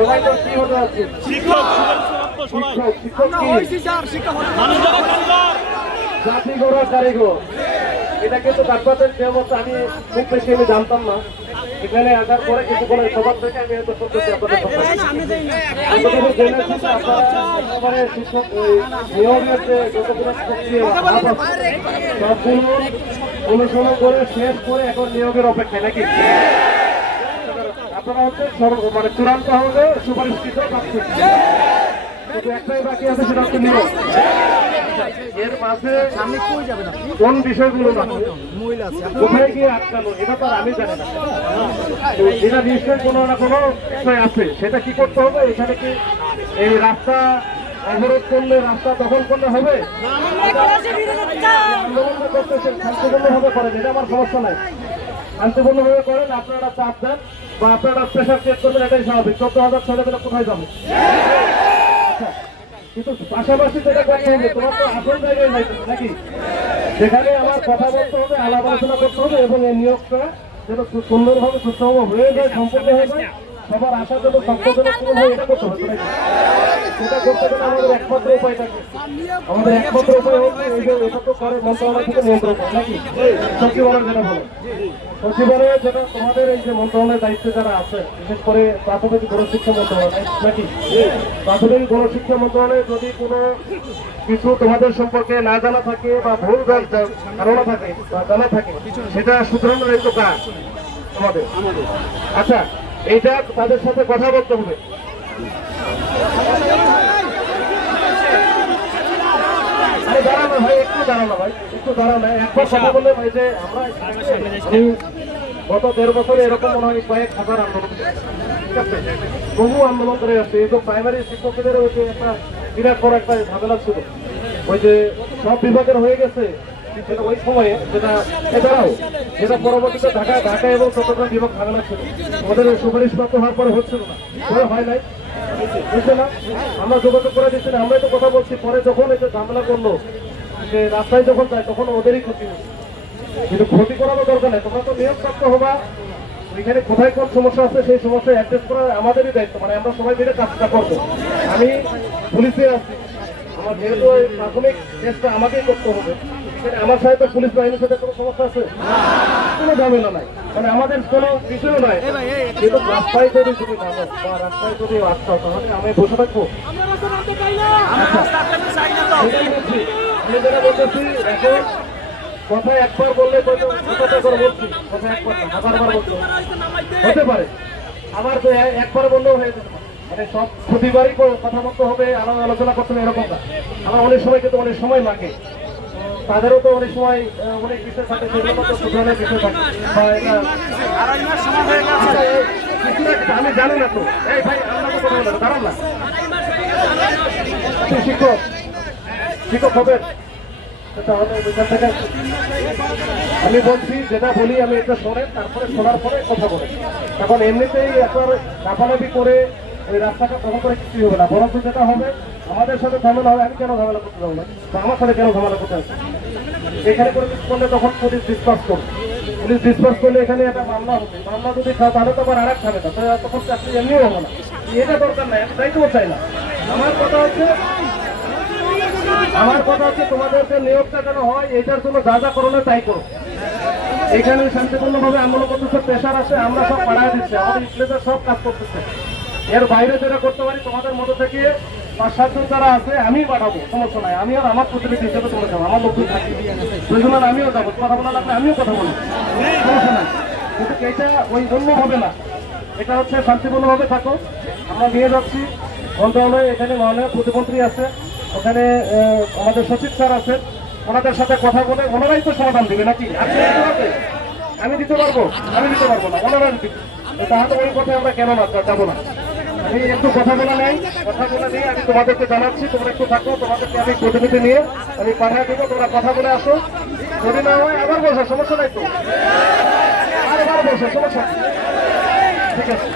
সবাই তো কি হতে যাচ্ছে? শিক্ষক জাতি গড়া কারিগর, এটা কিন্তু কাঠপাতের নিয়ম হচ্ছে। আমি খুব বেশি আমি জানতাম না, এখানে আসার পরে কিছু করে সবার থেকে আমি এত শুনতেছি আপনাদের আপনারা শিক্ষক নিয়োগের যে যতগুলো সবগুলো অনুসরণ করে শেষ করে এখন নিয়োগের অপেক্ষায় নাকি আপনারা হচ্ছে মানে চূড়ান্ত হবে সুপারিশকৃত প্রার্থী। একটাই বাকি আছে, সেটা হচ্ছে নিয়োগ। এর মাঝে কোন বিষয়গুলো কোথায় গিয়ে আটকানো এটা তো আর আমি জানি না। এটা নিশ্চয়ই কোনো না কোনো বিষয় আছে, সেটা কি করতে হবে? এখানে কি এই রাস্তা অবরোধ করলে, রাস্তা দখল করলে হবে? শান্তিপূর্ণভাবে করেন, এটা আমার সমস্যা নাই। শান্তিপূর্ণভাবে করেন, আপনারা চাপ দেন বা আপনারা প্রেশার চেক করবেন, এটাই স্বাভাবিক। 14,000 ছেলেমেয়েরা কোথায় যাবে? কিন্তু পাশাপাশি যেটা করতে হবে, তোমার তো আসল জায়গায় নাই নাকি? সেখানে আমার কথা বলতে হবে, আলাপ আলোচনা করতে হবে এবং এই নিয়োগটা যেন সুন্দরভাবে সুস্থভাবে হয়ে যায়, সম্পূর্ণ হয়ে যায়, সবার আশার জন্য সংশোধনের পূরণ হয়, এটা করতে হবে। সেটা করতে গেলে আমাদের একমাত্র উপায়টা কি? আমাদের একমাত্র উপায় হচ্ছে এই যে এটা তো করে মন্ত্রণালয় থেকে নিয়ন্ত্রণ করে নাকি? সচিবালয় যেটা বলে, সচিবালয়ে যেটা তোমাদের এই যে মন্ত্রণালয়ের দায়িত্বে যারা আছে, বিশেষ করে প্রাথমিক গণশিক্ষা মন্ত্রণালয় নাকি? প্রাথমিক গণশিক্ষা মন্ত্রণালয়ে যদি কোনো কিছু তোমাদের সম্পর্কে না জানা থাকে বা ভুল ধারণা থাকে বা জানা থাকে, সেটা শুধরানোর এই তো কাজ আমাদের। আচ্ছা, এইটা তাদের সাথে কথা বলতে হবে। দাঁড়ানো ভাই, একটু দাঁড়ানো ভাই, একটু দাঁড়ানো। একবার কথা বললে ভাই যে আমরা গত 1.5 বছরে এরকম মনে হয় কয়েক হাজার আন্দোলন, ঠিক আছে, বহু আন্দোলন করে আসছে। এই তো প্রাইমারি শিক্ষকদের ওই যে একটা বিরাট বড় একটা ঝামেলা ছিল, ওই যে সব বিভাগের হয়ে গেছে সেটা ওই সময়ে, যেটা এছাড়াও যেটা পরবর্তীতে ঢাকা এবং চট্টগ্রাম বিভাগ ঝামেলা ছিল, আমাদের সুপারিশ প্রাপ্ত হওয়ার পরে হচ্ছিল না, হয় নাই, বুঝছে না? আমরা যোগাযোগ করে দিচ্ছি না, আমরাই তো কথা বলছি। পরে যখন এটা ঝামেলা করলো, যে রাস্তায় যখন যায় তখন ওদেরই ক্ষতি হচ্ছে। কিন্তু ক্ষতি করানো দরকার নেই, তোমরা তো নিয়োগ প্রাপ্ত হবা, এখানে কোথায় কোন সমস্যা আছে সেই সমস্যা অ্যাড্রেস করা আমাদেরই দায়িত্ব। মানে আমরা সবাই মিলে কাজটা করবো। আমি পুলিশে আছি, আমার যেহেতু ওই প্রাথমিক চেষ্টা আমাকেই করতে হবে, আমার সাথে তো পুলিশ বাহিনীর সাথে কোনো সমস্যা আছে? কোনো ঝামেলা নাই, মানে আমাদের কোনো বিষয় নাই। কিন্তু রাস্তায় যদি তুমি নামো বা রাস্তায় যদি আটকাও, তাহলে আমি বসে থাকবো? আমি যেটা বলতেছি, এখন কথা একবার বললে বলছি, কথা একবার না, হাজারবার বলতে হতে পারে। আবার তো একবার বললেও হয়ে যেতে পারে, মানে সব প্রতিবারই কথা বলতে হবে, আলোচনা করতে হবে এরকম না। আমার অনেক সময় কিন্তু অনেক সময় লাগে, তাদেরও তো অনেক সময় অনেক বিষয় থাকে, সেগুলো তো সুধানের বিষয় থাকে। আমি জানি না তো, এই ভাই আপনাকে কথা বলেন, দাঁড়ান না। শিক্ষক হবেন, আমি বলছি যেটা বলি, আমি এটা শোনেন, তারপরে শোনার পরে কথা বলেন। এখন এমনিতেই একবার লাফালাফি করে ওই রাস্তাটা দখল করে কিছুই হবে না, বরং যেটা হবে আমাদের সাথে ঝামেলা হবে। আমি কেন ঝামেলা করতে যাবো না, বা আমার সাথে কেন ঝামেলা করতে হবে? এখানে করে কিছু করলে তখন পুলিশ ডিসপার্স করবে, পুলিশ ডিসপার্স করলে এখানে একটা মামলা হবে, মামলা যদি খাও তাহলে তো আবার আর এক ঝামেলা, তখন চাকরি এমনিও হবে না। এটা দরকার নাই, আমি চাইতেও চাই না। আমার কথা হচ্ছে তোমাদেরকে নিয়োগটা যেন হয়, এটার জন্য যা যা করণে তাই করো। এখানে শান্তিপূর্ণভাবে আন্দোলন করতেছে, প্রেশার আছে, আমরা সব পাড়ায় দিচ্ছি, আমাদের স্কুলের সব কাজ করতেছে। এর বাইরে যেটা করতে পারি, তোমাদের মধ্যে থেকে 5-7 জন যারা আছে আমি পাঠাবো, সমস্যা নাই। আমি আর আমার প্রতিনিধি হিসেবে তোমরা যাবো, আমার লোক থাকি, দুইজন আমিও যাবো, কথা বলা লাগলে আমিও কথা বলবো, সমস্যা নাই। কিন্তু এটা ওই অন্যভাবে না, এটা হচ্ছে শান্তিপূর্ণভাবে থাকো। আমরা নিয়ে যাচ্ছি মন্ত্রণালয়ে, এখানে মাননীয় প্রতিমন্ত্রী আছে, ওখানে আমাদের সচিব স্যার আছেন, ওনাদের সাথে কথা বলে ওনারাই তো সমাধান দিবে নাকি? আমি দিতে পারবো? আমি দিতে পারবো না, ওনারা দিবে। তাহলে ওই কথায় আমরা কেন না যাবো না? আমি একটু কথা বলা নেই, কথা বলে নিয়ে আমি তোমাদেরকে জানাচ্ছি, তোমরা একটু থাকো, তোমাদেরকে আমি প্রতিনিধি নিয়ে আমি পাঠিয়ে দেবো, তোমরা কথা বলে আসো। যদি না হয় আবার বসো, সমস্যা নাই তো, আবার বসো, সমস্যা ঠিক আছে।